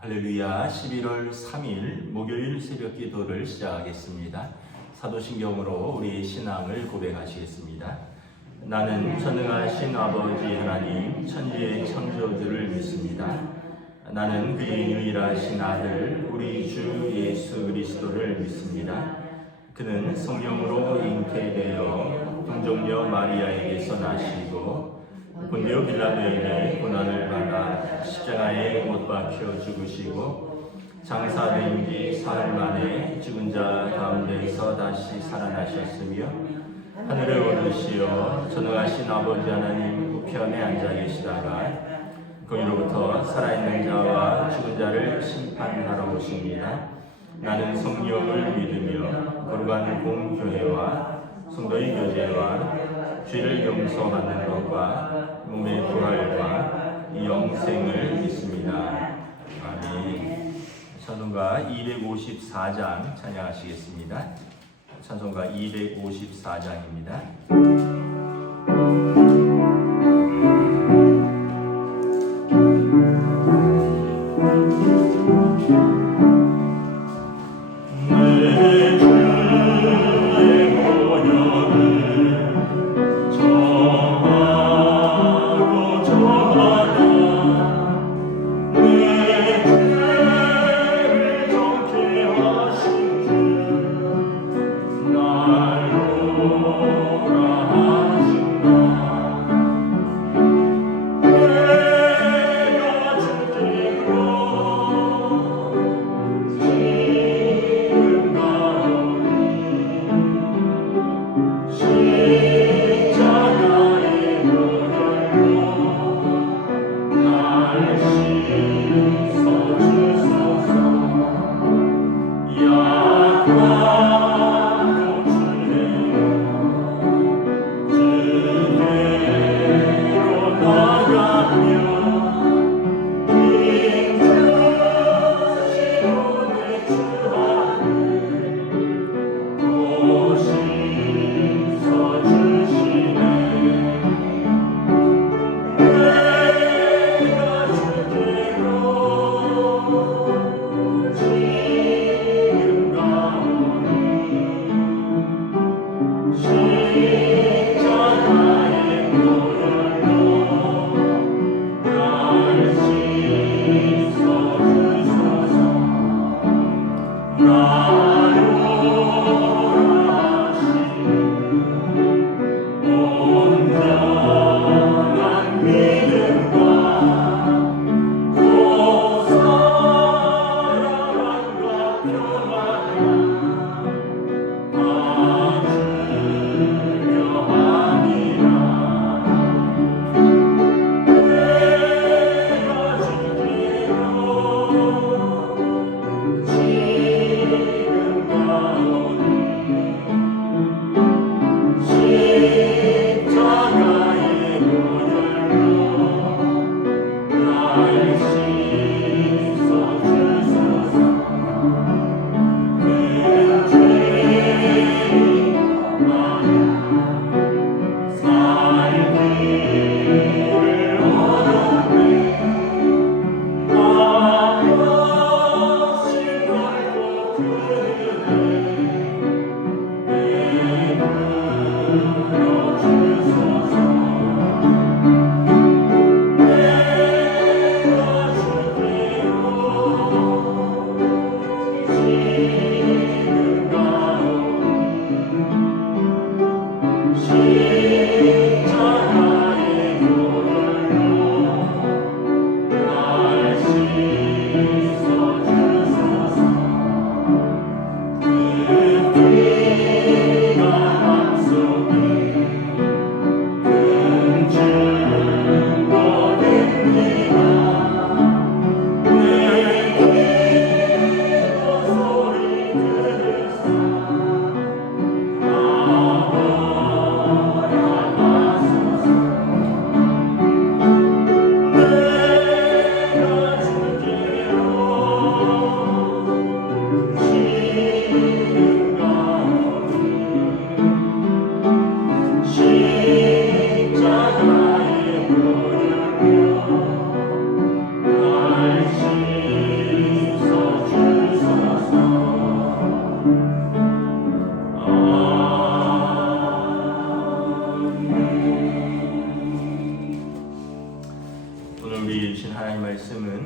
할렐루야. 11월 3일 목요일 새벽 기도를 시작하겠습니다. 사도신경으로 우리의 신앙을 고백하시겠습니다. 나는 전능하신 아버지 하나님 천지의 창조주를 믿습니다. 나는 그의 유일하신 아들 우리 주 예수 그리스도를 믿습니다. 그는 성령으로 잉태되어 동정녀 마리아에게서 나시고 본디오 빌라도에게 고난을 받아 십자가에 못 박혀 죽으시고 장사된 지 사흘 만에 죽은 자 가운데서 다시 살아나셨으며 하늘에 오르시어 전능하신 아버지 하나님 우편에 앉아 계시다가 거기로부터 살아있는 자와 죽은 자를 심판하러 오십니다. 나는 성령을 믿으며 거룩한 공교회와 성도의 교제와 죄를 용서받는 것과 몸의 부활과 영생을 믿습니다. 아멘. 찬송가 254장 찬양하시겠습니다. 찬송가 254장입니다.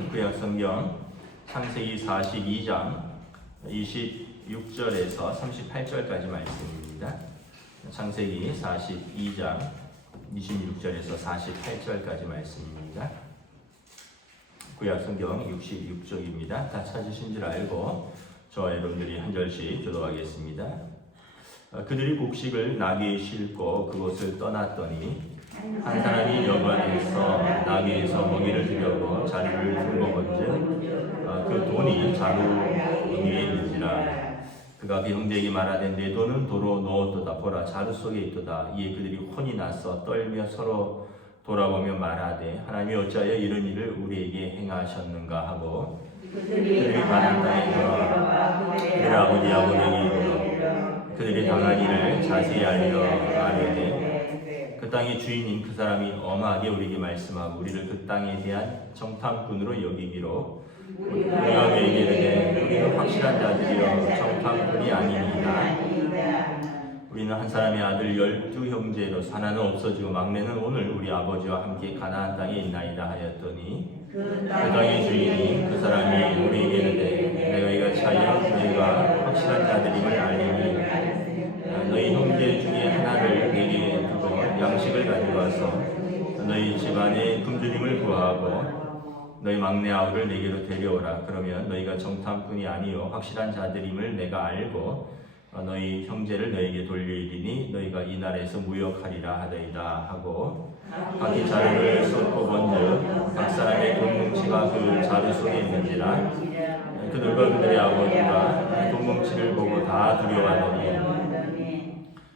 말씀은 구약성경 창세기 42장 26절에서 38절까지 말씀입니다. 창세기 42장 26절에서 48절까지 말씀입니다. 구약성경 66쪽입니다. 다 찾으신 줄 알고 저와 여러분들이 한 절씩 교독하겠습니다. 그들이 곡식을 나귀에 싣고 그곳을 떠났더니 한 사람이 여관에서 나귀에서 먹이를 주려고 자루를 들고 본즉 그 돈이 자루 위에 있는지라. 그가 그 형제에게 말하되 내 돈은 도로 넣었도다. 보라 자루 속에 있도다. 이에 그들이 혼이 나서 떨며 서로 돌아보며 말하되 하나님이 어찌하여 이런 일을 우리에게 행하셨는가 하고 그들이 가나안 땅에 들어와 그들 아버지하고 내게 이르러 그들이 당한 일을 자세히 알려되 그 땅의 주인인 그 사람이 엄하게 우리에게 말씀하고 우리를 그 땅에 대한 정탐꾼으로 여기기로 우리가 그에게 이르되 우리는 확실한 자들이여 정탐꾼이 아닙니다. 우리는 한 사람의 아들 12형제로서 하나는 없어지고 막내는 오늘 우리 아버지와 함께 가나안 땅에 있나이다 하였더니 그 땅의 주인이 그 사람이 우리에게 이르되 내가 이같이 하여 너희가 확실한 자들임을 알리니 너희 형제 중에 하나를 내게 두고 양식을 가지고 와서 너희 집안의 굶주림을 구하고 너희 막내 아우를 내게로 데려오라. 그러면 너희가 정탐꾼이 아니요 확실한 자들임을 내가 알고 너희 형제를 너에게 돌리리니 너희가 이 나라에서 무역하리라 하더이다 하고 각기 자루를 쏟고 본즉 각 사람의 돈뭉치가 그 자루 속에 있는지라. 그들과 그들의 아버지가 돈뭉치를 보고 다 두려워하더니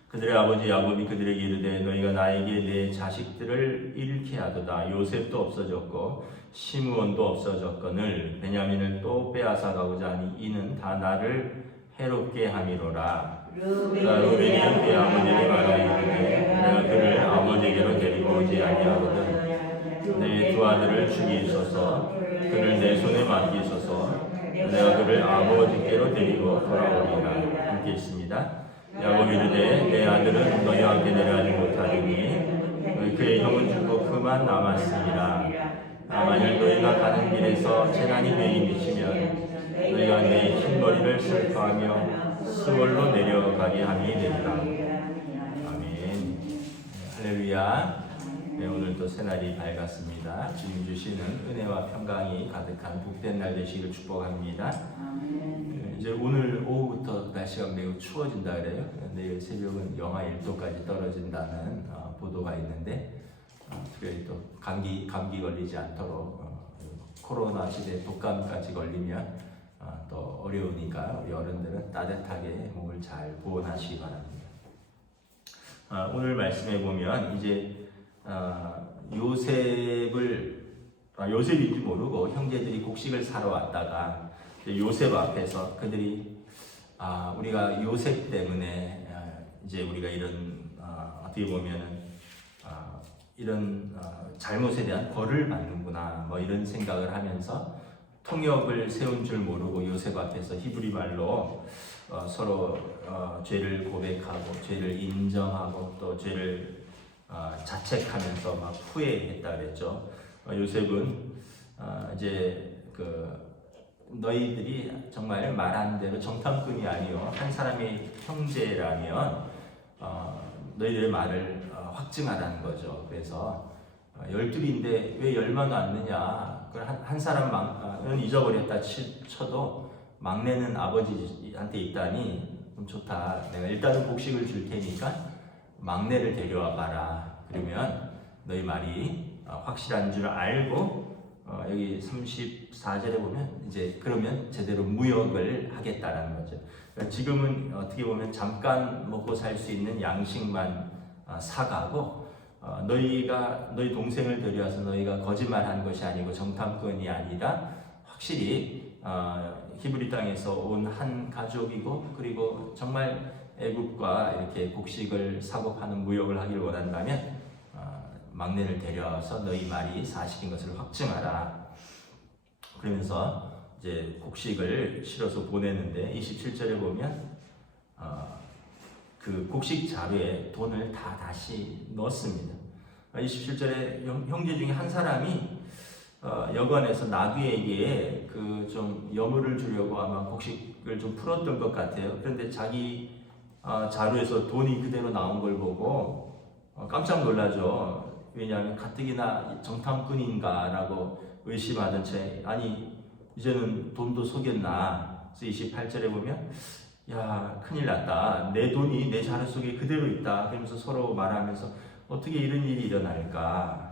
그들의 아버지 야곱이 그들에게 이르되 너희가 나에게 내 자식들을 잃게 하도다. 요셉도 없어졌고 시므온도 없어졌거늘 베냐민을 또 빼앗아 가고자 하니 이는 다 나를 해롭게 함이로라. 루벤이 그의 아버지에게 말하기를 내가 그를 아버지에게로 데리고 오지 아니하거든. 내 두 아들을 죽이소서. 그를 내 손에 맡기소서. 내가 그를 아버지께로 데리고 돌아오리라. 함께 있습니다. 야곱이 이르되 내 아들은 너희와 함께 내려가지 못하리니 그의 형은 죽고 그만 남았으니라. 만일 너희가 가는 길에서 재난이 내게 미치면 너희가 내 흰머리를 슬퍼하며 수월로 내려가게 함이 되리라. 아멘. 할렐루야. 네, 오늘도 새날이 밝았습니다. 주님 주시는 은혜와 평강이 가득한 복된 날 되시길 축복합니다. 이제 오늘 오후부터 날씨가 매우 추워진다 그래요. 내일 새벽은 영하 1도까지 떨어진다는 보도가 있는데 특별히 또 감기 걸리지 않도록 코로나 시대 독감까지 걸리면 또 어려우니까 우리 어른들은 따뜻하게 몸을 잘 보온하시기 바랍니다. 오늘 말씀해 보면 이제 요셉인지 모르고 형제들이 곡식을 사러 왔다가 요셉 앞에서 그들이 우리가 요셉 때문에 이제 우리가 이런 어떻게 보면은 이런 잘못에 대한 벌을 받는구나 뭐 이런 생각을 하면서 통역을 세운 줄 모르고 요셉 앞에서 히브리 말로 서로 죄를 고백하고 죄를 인정하고 또 죄를 자책하면서 막 후회했다 그랬죠. 요셉은 이제 너희들이 정말 말한 대로 정탐꾼이 아니요 한 사람의 형제라면 너희들의 말을 확증하라는 거죠. 그래서 12인데 왜 10만 왔느냐? 한 사람은 잊어버렸다 쳐도 막내는 아버지한테 있다니 좋다. 내가 일단은 곡식을 줄 테니까 막내를 데려와 봐라. 그러면 너희 말이 확실한 줄 알고 여기 34절에 보면 이제 그러면 제대로 무역을 하겠다라는 거죠. 그러니까 지금은 어떻게 보면 잠깐 먹고 살 수 있는 양식만 사가고 너희 동생을 데려와서 너희가 거짓말한 것이 아니고 정탐꾼이 아니라 확실히 히브리 땅에서 온 한 가족이고 그리고 정말 애굽과 이렇게 곡식을 사고 파는 무역을 하기를 원한다면 막내를 데려와서 너희 말이 사실인 것을 확증하라. 그러면서 이제 곡식을 실어서 보내는데 27절에 보면 그 곡식 자루에 돈을 다시 넣었습니다. 27절에 형제 중에 한 사람이 여관에서 나귀에게 그 좀 여물을 주려고 아마 곡식을 좀 풀었던 것 같아요. 그런데 자기 자루에서 돈이 그대로 나온 걸 보고 깜짝 놀라죠. 왜냐하면 가뜩이나 정탐꾼인가라고 의심하던 채 아니 이제는 돈도 속였나. 그래서 28절에 보면 야 큰일 났다. 내 돈이 내 자루 속에 그대로 있다. 그러면서 서로 말하면서 어떻게 이런 일이 일어날까.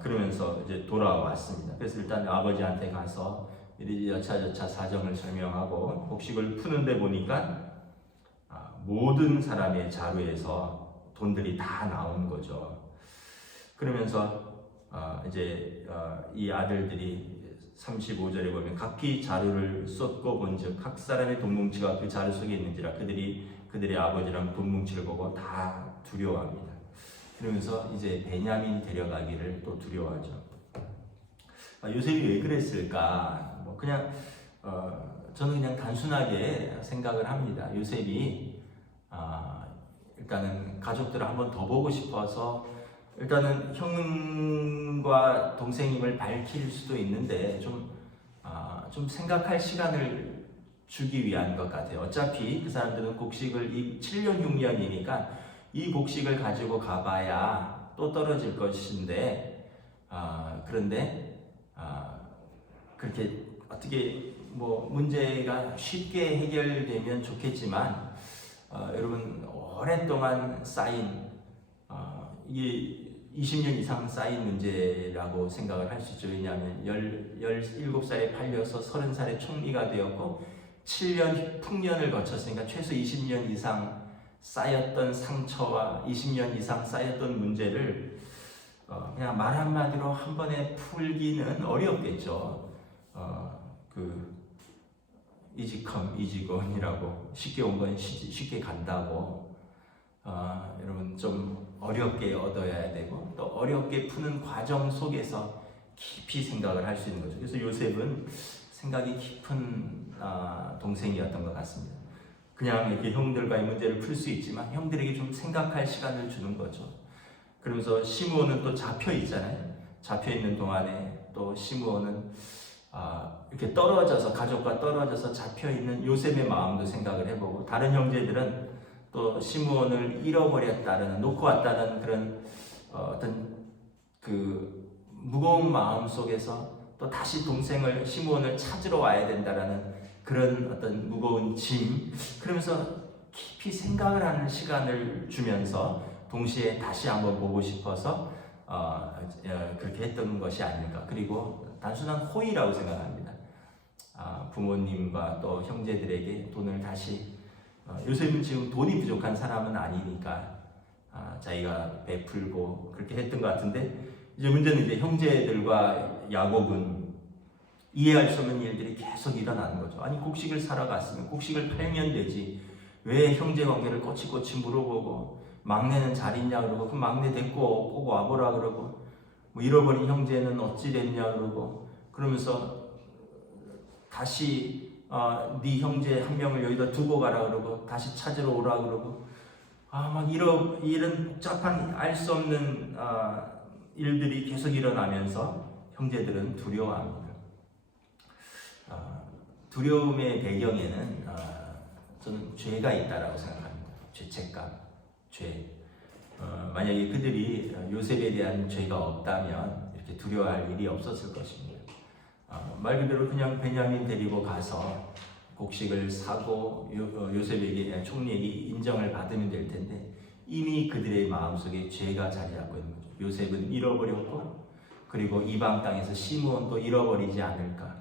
그러면서 이제 돌아왔습니다. 그래서 일단 아버지한테 가서 이리 여차저차 사정을 설명하고 곡식을 푸는데 보니까 모든 사람의 자루에서 돈들이 다 나온 거죠. 그러면서 이제 이 아들들이 35절에 보면 각기 자루를 쏟고 본즉 각 사람의 돈 뭉치가 그 자루 속에 있는지라 그들의 아버지랑 돈 뭉치를 보고 다 두려워합니다. 그러면서 이제 베냐민 데려가기를 또 두려워하죠. 요셉이 왜 그랬을까? 뭐 그냥 저는 그냥 단순하게 생각을 합니다. 요셉이 일단은 가족들을 한번 더 보고 싶어서 일단은 형과 동생임을 밝힐 수도 있는데 좀 생각할 시간을 주기 위한 것 같아요. 어차피 그 사람들은 곡식을 7년 6년이니까 이 곡식을 가지고 가봐야 또 떨어질 것인데 그런데 그렇게 어떻게 뭐 문제가 쉽게 해결되면 좋겠지만 여러분 오랫동안 쌓인 이게 20년 이상 쌓인 문제라고 생각을 할 수 있죠. 왜냐하면 17살에 팔려서 30살에 총리가 되었고 7년 풍년을 거쳤으니까 최소 20년 이상 쌓였던 상처와 20년 이상 쌓였던 문제를 그냥 말 한마디로 한 번에 풀기는 어렵겠죠. 그 이지컴 이지곤이라고 쉽게 온 건 쉽게 간다고 여러분 좀 어렵게 얻어야 되고 또 어렵게 푸는 과정 속에서 깊이 생각을 할 수 있는 거죠. 그래서 요셉은 생각이 깊은 동생이었던 것 같습니다. 그냥 이렇게 형들과의 문제를 풀 수 있지만 형들에게 좀 생각할 시간을 주는 거죠. 그러면서 시므온은 또 잡혀 있잖아요. 잡혀 있는 동안에 또 시므온은 이렇게 떨어져서 가족과 떨어져서 잡혀 있는 요셉의 마음도 생각을 해보고 다른 형제들은 또 시므온을 잃어버렸다는 놓고 왔다는 그런 어떤 그 무거운 마음 속에서 또 다시 동생을 시므온을 찾으러 와야 된다라는 그런 어떤 무거운 짐, 그러면서 깊이 생각을 하는 시간을 주면서 동시에 다시 한번 보고 싶어서 그렇게 했던 것이 아닐까. 그리고 단순한 호의라고 생각합니다. 부모님과 또 형제들에게 돈을 다시 요새는 지금 돈이 부족한 사람은 아니니까 자기가 베풀고 그렇게 했던 것 같은데 이제 문제는 이제 형제들과 야곱은 이해할 수 없는 일들이 계속 일어나는 거죠. 아니 곡식을 사러 갔으면 곡식을 팔면 되지. 왜 형제 관계를 꼬치꼬치 물어보고 막내는 잘 있냐 그러고 그 막내 데리고 꼭 와보라 그러고 뭐 잃어버린 형제는 어찌 됐냐 그러고 그러면서 다시 네 형제 한 명을 여기다 두고 가라 그러고 다시 찾으러 오라 그러고 막 이런 복잡한 알 수 없는 일들이 계속 일어나면서 형제들은 두려워합니다. 두려움의 배경에는 저는 죄가 있다라고 생각합니다. 죄책감, 죄. 만약에 그들이 요셉에 대한 죄가 없다면 이렇게 두려워할 일이 없었을 것입니다. 말 그대로 그냥 베냐민 데리고 가서 곡식을 사고 요셉에게 총리에게 인정을 받으면 될 텐데 이미 그들의 마음속에 죄가 자리 잡고 있는 거죠. 요셉은 잃어버렸고 그리고 이방 땅에서 시므온도 잃어버리지 않을까.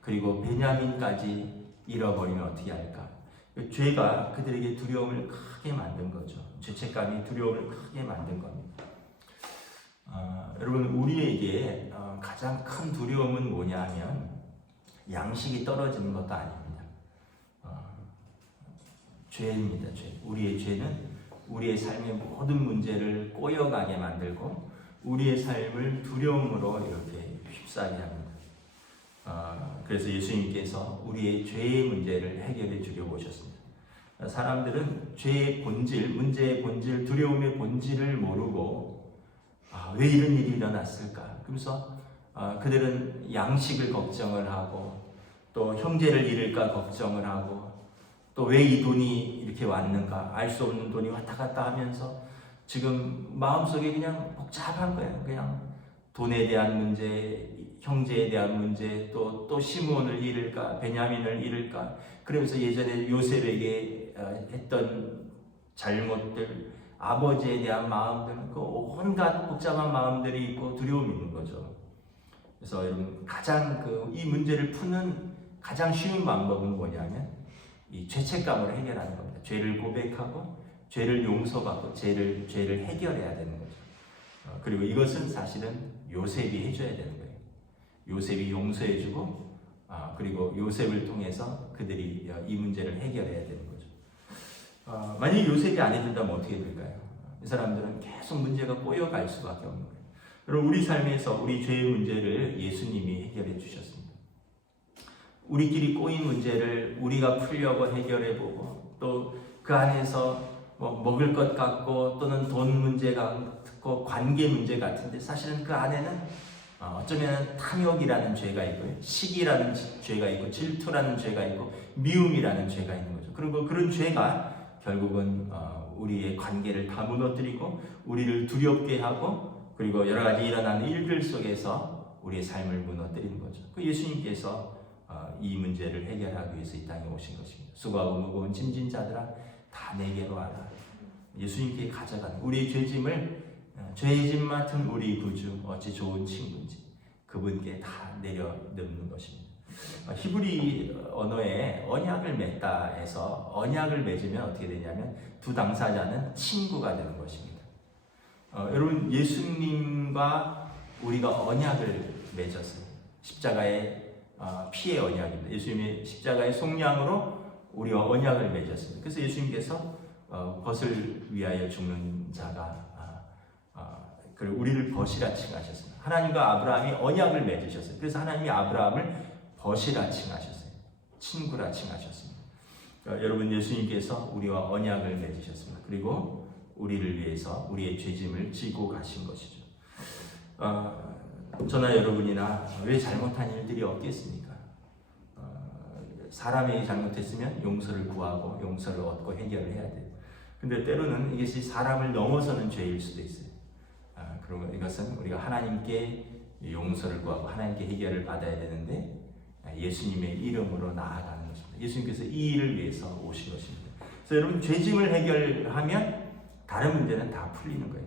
그리고 베냐민까지 잃어버리면 어떻게 할까? 죄가 그들에게 두려움을 크게 만든 거죠. 죄책감이 두려움을 크게 만든 겁니다. 여러분 우리에게 가장 큰 두려움은 뭐냐면 양식이 떨어지는 것도 아닙니다. 죄입니다. 죄. 우리의 죄는 우리의 삶의 모든 문제를 꼬여가게 만들고 우리의 삶을 두려움으로 이렇게 휩싸게 합니다. 그래서 예수님께서 우리의 죄의 문제를 해결해 주려고 오셨습니다. 사람들은 죄의 본질, 문제의 본질, 두려움의 본질을 모르고 왜 이런 일이 일어났을까? 그러면서 그들은 양식을 걱정을 하고 또 형제를 잃을까 걱정을 하고 또 왜 이 돈이 이렇게 왔는가 알 수 없는 돈이 왔다 갔다 하면서 지금 마음속에 그냥 복잡한 거예요. 그냥 돈에 대한 문제, 형제에 대한 문제, 또 시므온을 잃을까, 베냐민을 잃을까. 그러면서 예전에 요셉에게 했던 잘못들, 아버지에 대한 마음들, 그 온갖 복잡한 마음들이 있고 두려움이 있는 거죠. 그래서 여러분 가장 이 문제를 푸는 가장 쉬운 방법은 뭐냐면 이 죄책감으로 해결하는 겁니다. 죄를 고백하고 죄를 용서받고 죄를 해결해야 되는 거죠. 그리고 이것은 사실은 요셉이 해줘야 되는 거예요. 요셉이 용서해주고 그리고 요셉을 통해서 그들이 이 문제를 해결해야 되는 거죠. 만약에 요셉이 안 해준다면 어떻게 될까요? 이 사람들은 계속 문제가 꼬여갈 수밖에 없는 거예요. 여러분 우리 삶에서 우리 죄의 문제를 예수님이 해결해 주셨습니다. 우리끼리 꼬인 문제를 우리가 풀려고 해결해보고 또 그 안에서 먹을 것 같고 또는 돈 문제 같고 관계 문제 같은데 사실은 그 안에는 어쩌면 탐욕이라는 죄가 있고요, 시기라는 죄가 있고 질투라는 죄가 있고 미움이라는 죄가 있는 거죠. 그리고 그런 죄가 결국은 우리의 관계를 다 무너뜨리고 우리를 두렵게 하고 그리고 여러 가지 일어나는 일들 속에서 우리의 삶을 무너뜨리는 거죠. 그 예수님께서 이 문제를 해결하기 위해서 이 땅에 오신 것입니다. 수고하고 무거운 짐진 자들아 다 내게로 와라. 예수님께 가져가는 우리의 죄짐을 죄의 짐 맡은 우리 구주 어찌 좋은 친구인지 그분께 다 내려놓는 것입니다. 히브리 언어에 언약을 맺다 해서 언약을 맺으면 어떻게 되냐면 두 당사자는 친구가 되는 것입니다. 여러분 예수님과 우리가 언약을 맺었어요. 십자가의 피의 언약입니다. 예수님의 십자가의 속량으로 우리와 언약을 맺었습니다. 그래서 예수님께서 벗을 위하여 죽는 자가 그리고 우리를 벗이라 칭하셨습니다. 하나님과 아브라함이 언약을 맺으셨어요. 그래서 하나님이 아브라함을 벗이라 칭하셨어요. 친구라 칭하셨습니다. 여러분 예수님께서 우리와 언약을 맺으셨습니다. 그리고 우리를 위해서 우리의 죄짐을 지고 가신 것이죠. 저나 여러분이나 왜 잘못한 일들이 없겠습니까? 사람이 잘못했으면 용서를 구하고 용서를 얻고 해결을 해야 돼요. 근데 때로는 이것이 사람을 넘어서는 죄일 수도 있어요. 그러면 이것은 우리가 하나님께 용서를 구하고 하나님께 해결을 받아야 되는데 예수님의 이름으로 나아가는 것입니다. 예수님께서 이 일을 위해서 오신 것입니다. 그래서 여러분 죄짐을 해결하면 다른 문제는 다 풀리는 거예요.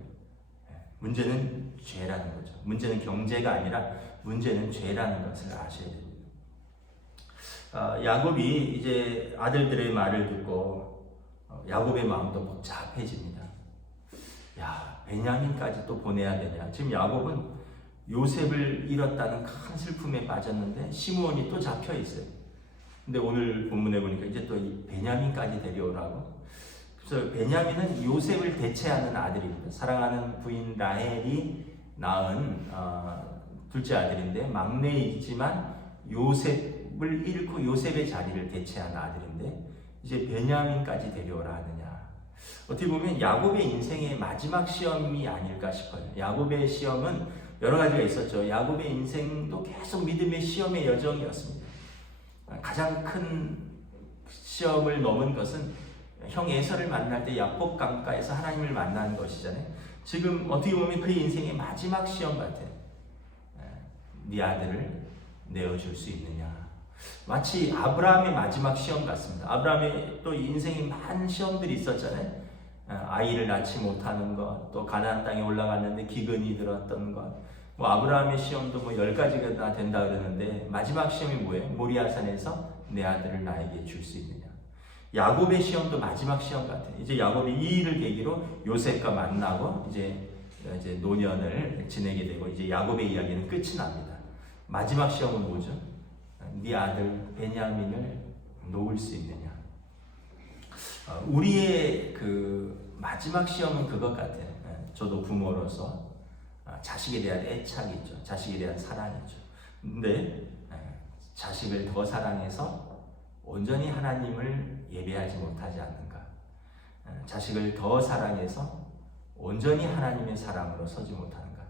문제는 죄라는 거죠. 문제는 경제가 아니라 문제는 죄라는 것을 아셔야 됩니다. 야곱이 이제 아들들의 말을 듣고 야곱의 마음도 복잡해집니다. 야, 베냐민까지 또 보내야 되냐. 지금 야곱은 요셉을 잃었다는 큰 슬픔에 빠졌는데 시므온이 또 잡혀 있어요. 근데 오늘 본문에 보니까 이제 또 베냐민까지 데려오라고. 그래서 베냐민은 요셉을 대체하는 아들입니다. 사랑하는 부인 라헬이 낳은 둘째 아들인데 막내이지만 요셉을 잃고 요셉의 자리를 대체한 아들인데 이제 베냐민까지 데려오라 하느냐. 어떻게 보면 야곱의 인생의 마지막 시험이 아닐까 싶어요. 야곱의 시험은 여러 가지가 있었죠. 야곱의 인생도 계속 믿음의 시험의 여정이었습니다. 가장 큰 시험을 넘은 것은 형 에서를 만날 때 야복 강가에서 하나님을 만나는 것이잖아요. 지금 어떻게 보면 그의 인생의 마지막 시험 같아요. 네 아들을 내어줄 수 있느냐. 마치 아브라함의 마지막 시험 같습니다. 아브라함의 또 인생에 많은 시험들이 있었잖아요. 아이를 낳지 못하는 것, 또 가나안 땅에 올라갔는데 기근이 들었던 것. 아브라함의 시험도 10가지가 된다 그러는데 마지막 시험이 뭐예요? 모리아산에서 내 아들을 나에게 줄 수 있느냐. 야곱의 시험도 마지막 시험 같아요. 이제 야곱이 이 일을 계기로 요셉과 만나고 이제 노년을 지내게 되고 이제 야곱의 이야기는 끝이 납니다. 마지막 시험은 뭐죠? 네 아들 베냐민을 놓을 수 있느냐. 우리의 그 마지막 시험은 그것 같아요. 저도 부모로서 자식에 대한 애착이 있죠. 자식에 대한 사랑이 있죠. 근데 자식을 더 사랑해서 온전히 하나님을 예배하지 못하지 않는가. 자식을 더 사랑해서 온전히 하나님의 사랑으로 서지 못하는가.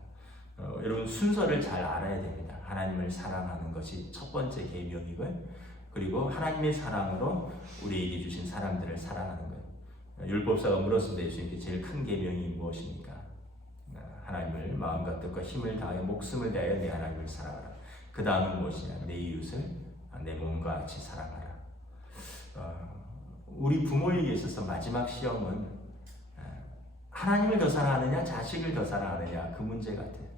여러분 순서를 잘 알아야 됩니다. 하나님을 사랑하는 것이 첫 번째 계명이고요. 그리고 하나님의 사랑으로 우리에게 주신 사람들을 사랑하는 거예요. 율법사가 물었습니다. 예수님께 제일 큰 계명이 무엇입니까? 하나님을 마음과 뜻과 힘을 다하여 목숨을 다하여 내 하나님을 사랑하라. 그 다음은 무엇이냐? 내 이웃을 내 몸과 같이 사랑하라. 우리 부모에게 있어서 마지막 시험은 하나님을 더 사랑하느냐 자식을 더 사랑하느냐 그 문제 같아요.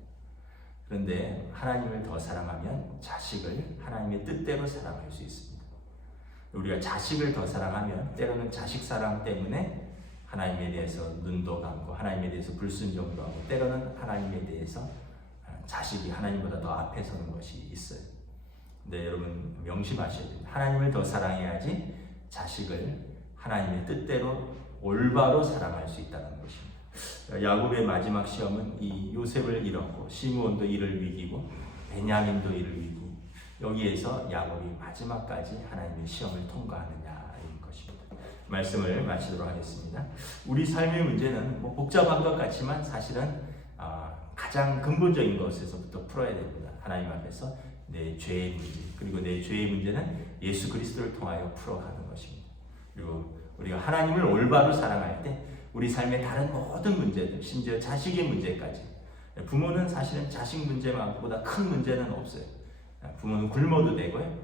그런데 하나님을 더 사랑하면 자식을 하나님의 뜻대로 사랑할 수 있습니다. 우리가 자식을 더 사랑하면 때로는 자식 사랑 때문에 하나님에 대해서 눈도 감고 하나님에 대해서 불순종도 하고 때로는 하나님에 대해서 자식이 하나님보다 더 앞에 서는 것이 있어요. 근데 여러분 명심하셔야 됩니다. 하나님을 더 사랑해야지 자식을 하나님의 뜻대로 올바로 사랑할 수 있다는 것입니다. 야곱의 마지막 시험은 이 요셉을 잃었고 시므온도 이를 위기고 베냐민도 이를 위기고 여기에서 야곱이 마지막까지 하나님의 시험을 통과하느냐인 것입니다. 말씀을 마치도록 하겠습니다. 우리 삶의 문제는 복잡한 것 같지만 사실은 가장 근본적인 것에서부터 풀어야 됩니다. 하나님 앞에서 내 죄의 문제, 그리고 내 죄의 문제는 예수 그리스도를 통하여 풀어가는 것입니다. 그리고 우리가 하나님을 올바로 사랑할 때 우리 삶의 다른 모든 문제들, 심지어 자식의 문제까지, 부모는 사실은 자식 문제만보다 큰 문제는 없어요. 부모는 굶어도 되고요,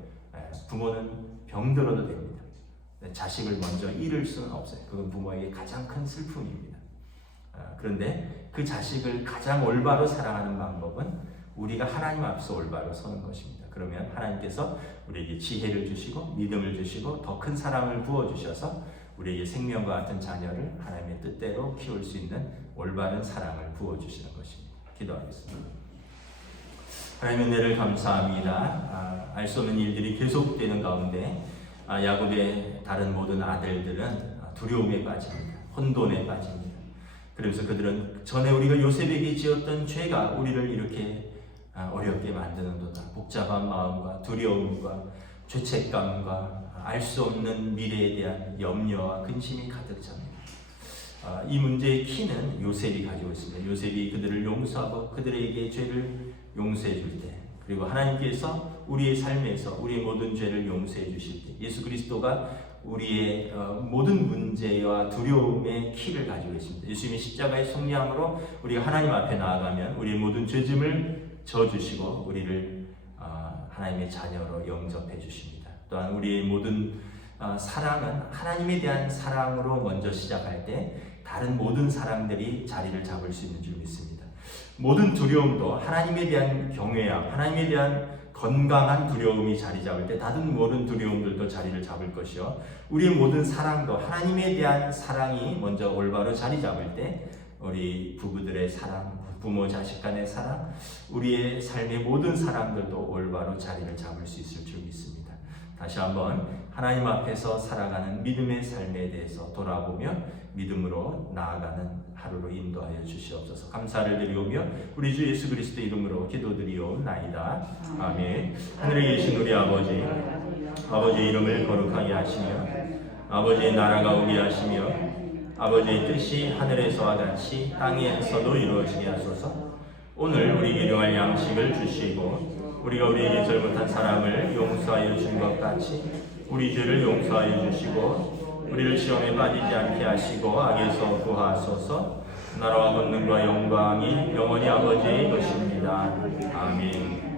부모는 병들어도 됩니다. 자식을 먼저 잃을 수는 없어요. 그건 부모에게 가장 큰 슬픔입니다. 그런데 그 자식을 가장 올바로 사랑하는 방법은 우리가 하나님 앞에서 올바로 서는 것입니다. 그러면 하나님께서 우리에게 지혜를 주시고 믿음을 주시고 더 큰 사랑을 부어주셔서 우리에게 생명과 같은 자녀를 하나님의 뜻대로 키울 수 있는 올바른 사랑을 부어주시는 것입니다. 기도하겠습니다. 하나님의 은혜를 감사합니다. 알 수 없는 일들이 계속되는 가운데 야곱의 다른 모든 아들들은 두려움에 빠집니다. 혼돈에 빠집니다. 그러면서 그들은 전에 우리가 요셉에게 지었던 죄가 우리를 이렇게 어렵게 만드는도다. 복잡한 마음과 두려움과 죄책감과 알 수 없는 미래에 대한 염려와 근심이 가득 찹니다. 이 문제의 키는 요셉이 가지고 있습니다. 요셉이 그들을 용서하고 그들에게 죄를 용서해 줄 때, 그리고 하나님께서 우리의 삶에서 우리의 모든 죄를 용서해 주실 때, 예수 그리스도가 우리의 모든 문제와 두려움의 키를 가지고 있습니다. 예수님의 십자가의 속량으로 우리가 하나님 앞에 나아가면 우리의 모든 죄짐을 져주시고 우리를 하나님의 자녀로 영접해 주십니다. 또한 우리의 모든 사랑은 하나님에 대한 사랑으로 먼저 시작할 때 다른 모든 사랑들이 자리를 잡을 수 있는 줄 믿습니다. 모든 두려움도 하나님에 대한 경외함, 하나님에 대한 건강한 두려움이 자리 잡을 때 다른 모든 두려움들도 자리를 잡을 것이요, 우리의 모든 사랑도 하나님에 대한 사랑이 먼저 올바로 자리 잡을 때 우리 부부들의 사랑, 부모 자식 간의 사랑, 우리의 삶의 모든 사랑들도 올바로 자리를 잡을 수 있을 줄 믿습니다. 다시 한번 하나님 앞에서 살아가는 믿음의 삶에 대해서 돌아보며 믿음으로 나아가는 하루로 인도하여 주시옵소서. 감사를 드리오며 우리 주 예수 그리스도 이름으로 기도드리옵나이다. 아멘. 하늘에 계신 우리 아버지, 아버지의 이름을 거룩하게 하시며 아버지의 나라가 오게 하시며 아버지의 뜻이 하늘에서와 같이 땅에서도 이루어지게 하소서. 오늘 우리에게 일용할 양식을 주시고 우리가 우리에게 잘못한 사람을 용서하여 준 것 같이 우리 죄를 용서하여 주시고 우리를 시험에 빠지지 않게 하시고 악에서 구하소서. 나라와 권능과 영광이 영원히 아버지의 것입니다. 아멘.